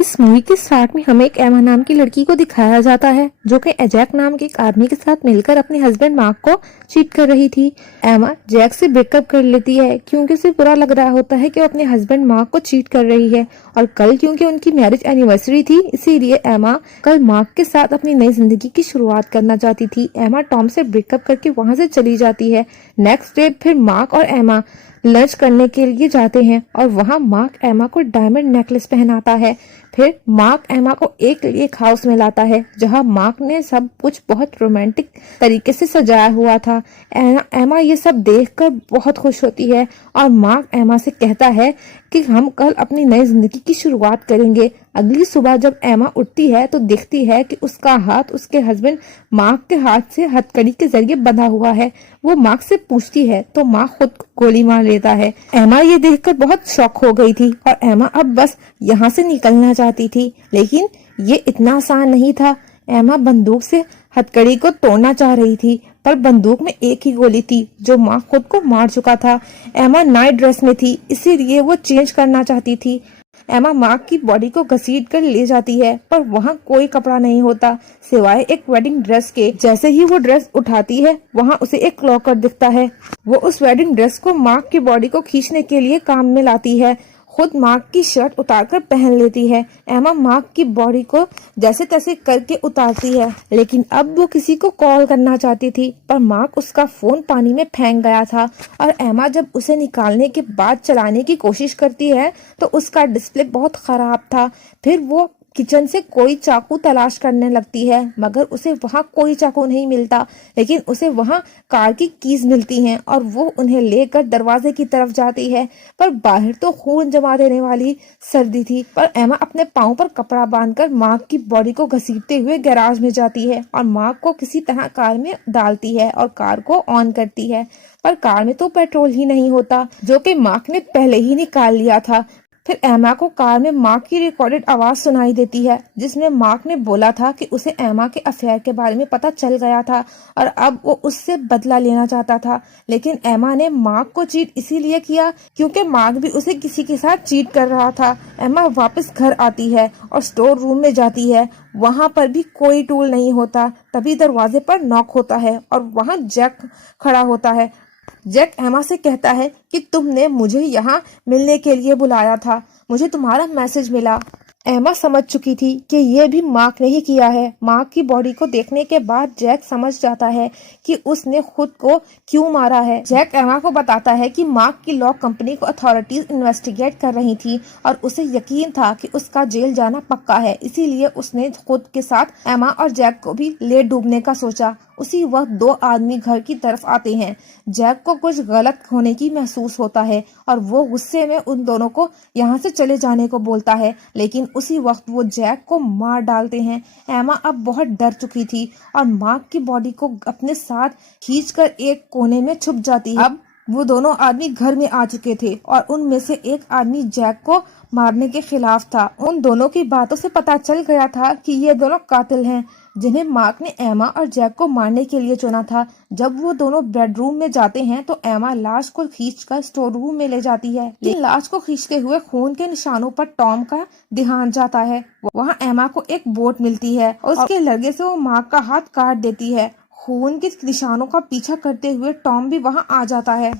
इस मूवी के स्टार्ट में हमें एक एमा नाम की लड़की को दिखाया जाता है जो कि जैक नाम के एक आदमी के साथ मिलकर अपने हस्बैंड मार्क को चीट कर रही थी। एमा जैक से ब्रेकअप कर लेती है क्योंकि उसे बुरा लग रहा होता है कि वो अपने हस्बैंड मार्क को चीट कर रही है। और कल क्योंकि उनकी मैरिज एनिवर्सरी थी इसीलिए एमा कल मार्क के साथ अपनी नई जिंदगी की शुरुआत करना चाहती थी। एमा टॉम से ब्रेकअप करके वहां से चली जाती है। नेक्स्ट डे फिर मार्क और एमा लंच करने के लिए जाते हैं और वहां मार्क एमा को डायमंड नेकलेस पहनाता है। फिर मार्क एमा को एक हाउस में लाता है जहां मार्क ने सब कुछ बहुत रोमांटिक तरीके से सजाया हुआ था। एमा ये सब देखकर बहुत खुश होती है और मार्क एमा से कहता है कि हम कल अपनी नई जिंदगी की शुरुआत करेंगे। अगली सुबह जब एमा उठती है तो देखती है कि उसका हाथ उसके हस्बैंड मार्क के हाथ से हथकड़ी के जरिए बंधा हुआ है। वो मार्क से पूछती है तो मार्क खुद को गोली मार लेता है। एमा ये देखकर बहुत शॉक हो गई थी और एमा अब बस यहाँ से निकलना चाहती थी, लेकिन ये इतना आसान नहीं था। एमा बंदूक से हथकड़ी को तोड़ना चाह रही थी पर बंदूक में एक ही गोली थी जो मार्क खुद को मार चुका था। एमा नाइट ड्रेस में थी इसीलिए वो चेंज करना चाहती थी। एमा मार्क की बॉडी को घसीट कर ले जाती है पर वहाँ कोई कपड़ा नहीं होता सिवाय एक वेडिंग ड्रेस के। जैसे ही वो ड्रेस उठाती है वहाँ उसे एक लॉकर दिखता है। वो उस वेडिंग ड्रेस को मार्क की बॉडी को खींचने के लिए काम में लाती है। खुद मार्क की शर्ट उतारकर पहन लेती है। एमा मार्क की बॉडी को जैसे तैसे करके उतारती है, लेकिन अब वो किसी को कॉल करना चाहती थी पर मार्क उसका फोन पानी में फेंक गया था और एमा जब उसे निकालने के बाद चलाने की कोशिश करती है तो उसका डिस्प्ले बहुत खराब था। फिर वो किचन से कोई चाकू तलाश करने लगती है मगर उसे वहाँ कोई चाकू नहीं मिलता, लेकिन उसे वहाँ कार की कीज मिलती हैं और वो उन्हें लेकर दरवाजे की तरफ जाती है। पर बाहर तो खून जमा देने वाली सर्दी थी। पर एमा अपने पाँव पर कपड़ा बांधकर मार्क की बॉडी को घसीटते हुए गैराज में जाती है और मार्क को किसी तरह कार में डालती है और कार को ऑन करती है। पर कार में तो पेट्रोल ही नहीं होता जो कि मार्क ने पहले ही निकाल लिया था। फिर एमा को कार में मार्क की रिकॉर्डेड आवाज सुनाई देती है जिसमें मार्क ने बोला था कि उसे एमा के अफेयर के बारे में पता चल गया था और अब वो उससे बदला लेना चाहता था। लेकिन एमा ने मार्क को चीट इसीलिए किया क्योंकि मार्क भी उसे किसी के साथ चीट कर रहा था। एमा वापस घर आती है और स्टोर रूम में जाती है। वहां पर भी कोई टूल नहीं होता। तभी दरवाजे पर नॉक होता है और वहां जैक खड़ा होता है। जैक एमा से कहता है कि तुमने मुझे यहाँ मिलने के लिए बुलाया था, मुझे तुम्हारा मैसेज मिला। एमा समझ चुकी थी कि ये भी मार्क ने ही किया है। मार्क की बॉडी को देखने के बाद जैक समझ जाता है कि उसने खुद को क्यों मारा है। जैक एमा को बताता है कि मार्क की लॉ कंपनी को अथॉरिटीज इन्वेस्टिगेट कर रही थी और उसे यकीन था कि उसका जेल जाना पक्का है, इसीलिए उसने खुद के साथ एमा और जैक को भी ले डूबने का सोचा। उसी वक्त दो आदमी घर की तरफ आते हैं। जैक को कुछ गलत होने की महसूस होता है और वो गुस्से में उन दोनों को यहाँ से चले जाने को बोलता है, लेकिन उसी वक्त वो जैक को मार डालते हैं। एमा अब बहुत डर चुकी थी और मार्क की बॉडी को अपने साथ खींचकर एक कोने में छुप जाती है। अब वो दोनों आदमी घर में आ चुके थे और उनमें से एक आदमी जैक को मारने के खिलाफ था। उन दोनों की बातों से पता चल गया था कि ये दोनों कातिल हैं जिन्हें मार्क ने एमा और जैक को मारने के लिए चुना था। जब वो दोनों बेडरूम में जाते हैं तो एमा लाश को खींचकर स्टोर रूम में ले जाती है, लेकिन लाश को खींचते हुए खून के निशानों पर टॉम का ध्यान जाता है। वहाँ एमा को एक बोट मिलती है और उसके लगे से वो मार्क का हाथ काट देती है। खून के निशानों का पीछा करते हुए टॉम भी वहाँ आ जाता है।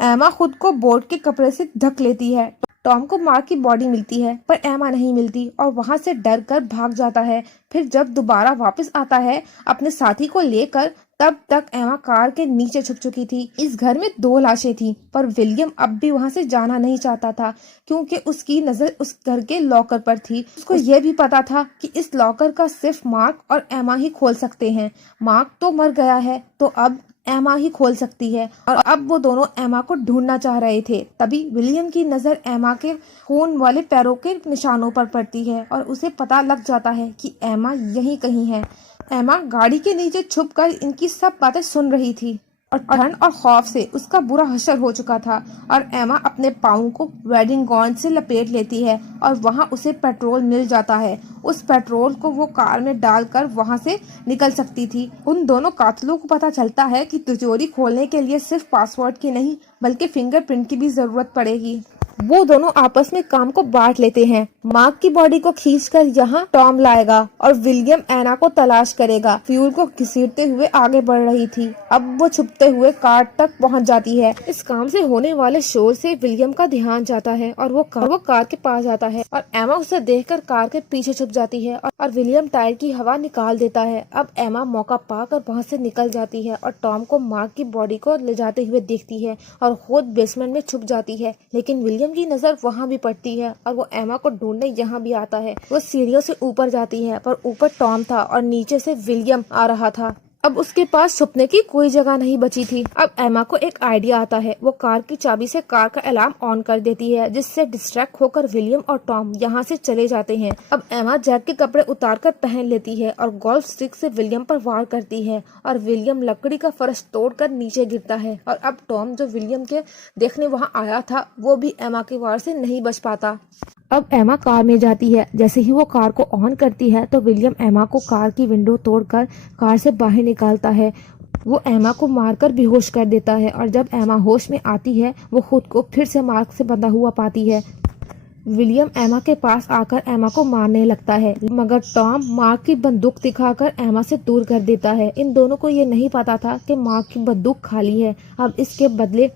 एमा खुद को बोट के कपड़े से ढक लेती है। टॉम को मार्क की बॉडी मिलती है पर एमा नहीं मिलती और वहां से डर कर भाग जाता है। फिर जब दोबारा वापस आता है अपने साथी को लेकर तब तक एमा कार के नीचे छुप चुकी थी। इस घर में दो लाशें थी पर विलियम अब भी वहां से जाना नहीं चाहता था क्योंकि उसकी नजर उस घर के लॉकर पर थी। उसको यह भी पता था कि इस लॉकर का सिर्फ मार्क और एमा ही खोल सकते हैं। मार्क तो मर गया है तो अब एमा ही खोल सकती है और अब वो दोनों एमा को ढूंढना चाह रहे थे। तभी विलियम की नजर एमा के खून वाले पैरों के निशानों पर पड़ती है और उसे पता लग जाता है कि एमा यहीं कहीं है। एमा गाड़ी के नीचे छुपकर इनकी सब बातें सुन रही थी और ठंड और खौफ से उसका बुरा हशर हो चुका था और एमा अपने पाँव को वेडिंग गाउन से लपेट लेती है और वहां उसे पेट्रोल मिल जाता है। उस पेट्रोल को वो कार में डालकर वहां से निकल सकती थी। उन दोनों कातिलों को पता चलता है कि तिजोरी खोलने के लिए सिर्फ पासवर्ड की नहीं बल्कि फिंगरप्रिंट की भी जरूरत पड़ेगी। वो दोनों आपस में काम को बांट लेते हैं। मार्क की बॉडी को खींचकर यहाँ टॉम लाएगा और विलियम एना को तलाश करेगा। फ्यूल को घसीटते हुए आगे बढ़ रही थी। अब वो छुपते हुए कार तक पहुँच जाती है। इस काम से होने वाले शोर से विलियम का ध्यान जाता है और वो कार के पास जाता है और एमा उसे देखकर कार के पीछे छुप जाती है और विलियम टायर की हवा निकाल देता है। अब एमा मौका पाकर वहाँ से निकल जाती है और टॉम को मार्क की बॉडी को ले जाते हुए देखती है और खुद बेसमेंट में छुप जाती है। लेकिन विलियम की नजर वहाँ भी पड़ती है और वो एमा को ढूंढने यहाँ भी आता है। वो सीढ़ियों से ऊपर जाती है पर ऊपर टॉम था और नीचे से विलियम आ रहा था। अब उसके पास छुपने की कोई जगह नहीं बची थी। अब एमा को एक आइडिया आता है। वो कार की चाबी से कार का अलार्म ऑन कर देती है, जिससे डिस्ट्रैक्ट होकर विलियम और टॉम यहाँ से चले जाते हैं। अब एमा जैक के कपड़े उतारकर पहन लेती है और गोल्फ स्टिक से विलियम पर वार करती है और विलियम लकड़ी का फर्श तोड़कर नीचे गिरता है। और अब टॉम, जो विलियम के देखने वहाँ आया था, वो भी एमा के वार से नहीं बच पाता। अब एमा कार में जाती है। जैसे ही वो कार को ऑन करती है तो विलियम एमा को कार की विंडो तोड़कर कार से बाहर निकालता है। वो एमा को मारकर बेहोश कर देता है और जब एमा होश में आती है वो खुद को फिर से मार्क से बंधा हुआ पाती है। विलियम एमा के पास आकर एमा को मारने लगता है, मगर टॉम मार्क की बंदूक दिखाकर एमा से दूर कर देता है। इन दोनों को ये नहीं पता था कि मार्क की बंदूक खाली है। अब इसके बदले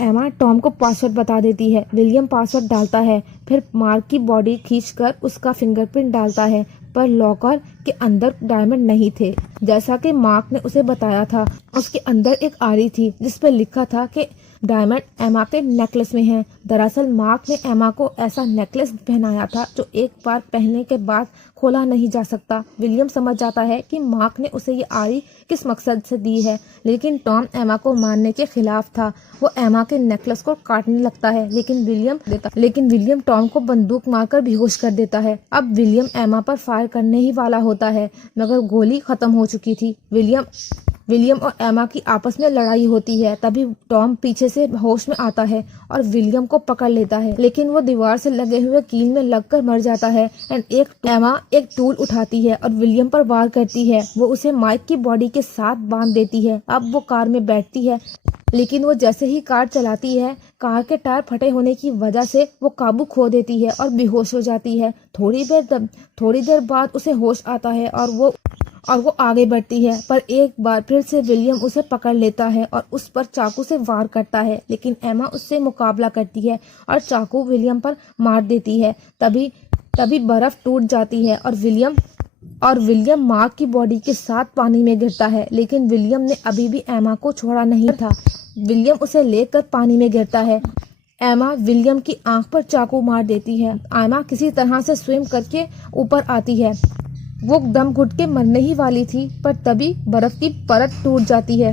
एमा टॉम को पासवर्ड बता देती है। विलियम पासवर्ड डालता है, फिर मार्क की बॉडी खींचकर उसका फिंगरप्रिंट डालता है, पर लॉकर के अंदर डायमंड नहीं थे, जैसा कि मार्क ने उसे बताया था। उसके अंदर एक आरी थी जिस पर लिखा था कि डायमंड एमा के नेकलेस में है। दरअसल मार्क ने एमा को ऐसा नेकलेस पहनाया था जो एक बार पहनने के बाद खोला नहीं जा सकता। विलियम समझ जाता है कि मार्क ने उसे ये आरी किस मकसद से दी है, लेकिन टॉम एमा को मारने के खिलाफ था। वो एमा के नेकलेस को काटने लगता है, लेकिन विलियम टॉम को बंदूक मारकर बेहोश कर देता है। अब विलियम एमा पर फायर करने ही वाला होता है, मगर गोली खत्म हो चुकी थी। विलियम और एमा की आपस में लड़ाई होती है। तभी टॉम पीछे से होश में आता है और विलियम को पकड़ लेता है, लेकिन वो दीवार से लगे हुए कील में लगकर मर जाता है। एमा एक टूल उठाती है और विलियम पर वार करती है। वो उसे माइक की बॉडी के साथ बांध देती है। अब वो कार में बैठती है, लेकिन वो जैसे ही कार चलाती है, कार के टायर फटे होने की वजह से वो काबू खो देती है और बेहोश हो जाती है। थोड़ी देर बाद उसे होश आता है और वो आगे बढ़ती है, पर एक बार फिर से विलियम उसे पकड़ लेता है और उस पर चाकू से वार करता है, लेकिन एमा उससे मुकाबला करती है और चाकू विलियम पर मार देती है। तभी बर्फ टूट जाती है और विलियम मार्क की बॉडी के साथ पानी में गिरता है, लेकिन विलियम ने अभी भी एमा को छोड़ा नहीं था। विलियम उसे लेकर पानी में गिरता है। एमा विलियम की आंख पर चाकू मार देती है। एमा किसी तरह से स्विम करके ऊपर आती है। वो दम घुट के मरने ही वाली थी, पर तभी बर्फ की परत टूट जाती है।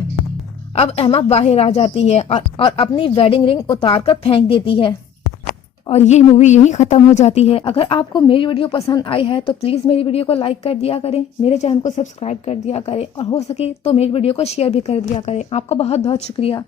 अब एमा बाहर आ जाती है और अपनी वेडिंग रिंग उतारकर फेंक देती है और ये मूवी यहीं खत्म हो जाती है। अगर आपको मेरी वीडियो पसंद आई है तो प्लीज मेरी वीडियो को लाइक कर दिया करें, मेरे चैनल को सब्सक्राइब कर दिया करें और हो सके तो मेरी वीडियो को शेयर भी कर दिया करें। आपका बहुत बहुत शुक्रिया।